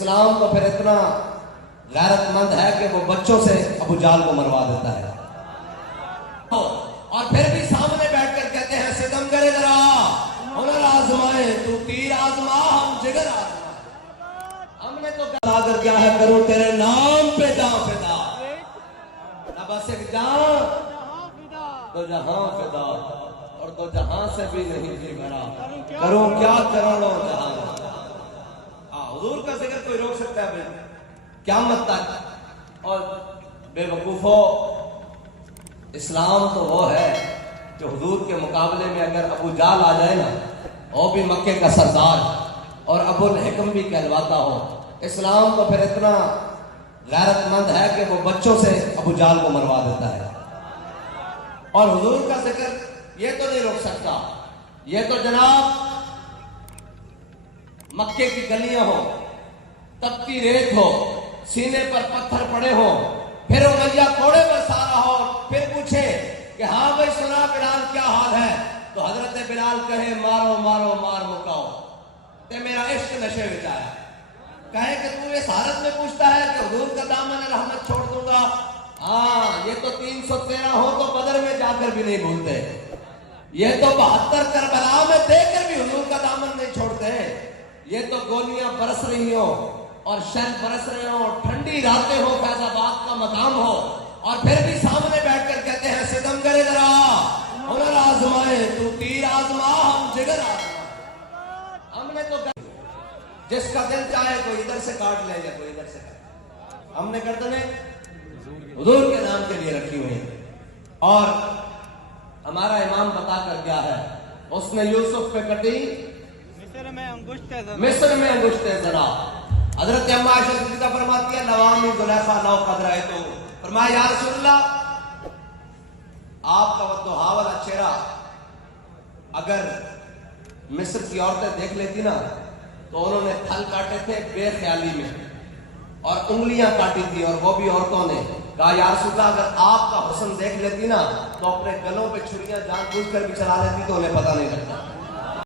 اسلام تو پھر اتنا غیرت مند ہے کہ وہ بچوں سے ابو جہل کو مروا دیتا ہے، اور پھر بھی سامنے بیٹھ کر کہتے ہیں ستم کرے ذرا ہنر آزمائے، تو تیر آزما ہم جگر آزما، ہم نے تو اگر کیا ہے کروں تیرے نام پہ جاں فدا، نہ بس ایک جاں تو جہاں فدا، اور تو جہاں سے بھی نہیں جی بھرا، کروں کیا کروڑوں جہاں۔ حضور کا ذکر کوئی روک سکتا ہے بھائی قیامت تک؟ اور بے وقوفو، اسلام تو وہ ہے کہ حضور کے مقابلے میں اگر ابو جہل آ جائے نا، وہ بھی مکے کا سردار اور ابو الحکم بھی کہلواتا ہو، اسلام تو پھر اتنا غیرت مند ہے کہ وہ بچوں سے ابو جہل کو مروا دیتا ہے۔ اور حضور کا ذکر یہ تو نہیں روک سکتا، یہ تو جناب مکے کی گلیاں ہو، تپتی ریت ہو، سینے پر پتھر پڑے ہو، پھر امیہ کوڑے پر سارا ہو، پھر پوچھے کہ ہاں بھائی سنا بلال کیا حال ہے، تو حضرت بلال کہے مارو مارو مار مکاؤ تے میرا عشق نشے وچ آیا، کہے کہ تو اس حالت میں پوچھتا ہے کہ حضور کا دامن رحمت چھوڑ دوں گا؟ ہاں، یہ تو 313 ہو تو بدر میں جا کر بھی نہیں بھولتے، یہ تو 72 کربلا میں دے کر بھی حضور کا دامن نہیں چھوڑتے، یہ تو گولیاں برس رہی ہوں اور شہر برس رہے ہوں، ٹھنڈی راتیں ہو، فیض آباد کا مقام ہو، اور پھر بھی سامنے بیٹھ کر کہتے ہیں ستم کرے ذرا ہنر آزمائے، تو تیر آزما ہم جگر آزما، ہم نے تو جس کا دل چاہے کوئی ادھر سے کاٹ لے یا کوئی ادھر سے کاٹ، ہم نے گردنیں حضور کے نام کے لیے رکھی ہوئی ہیں۔ اور ہمارا امام بتا کر گیا ہے، اس نے یوسف پہ کٹی مصر میں انگشت زنا۔ حضرت اما عائشہ صدیقہ فرماتی ہے لوامی زلیخا لو قد رأیتو، فرمایا یا رسول اللہ آپ کا والضحیٰ والعشیرہ اگر مصر کی عورتیں دیکھ لیتی نا تو انہوں نے پھل کاٹے تھے بے خیالی میں اور انگلیاں کاٹی تھی، اور وہ بھی عورتوں نے کہا یا رسول اللہ اگر آپ کا حسن دیکھ لیتی نا تو اپنے گلوں پہ چھریاں جان بوجھ کر بھی چلا لیتی تو انہیں پتہ نہیں لگتا۔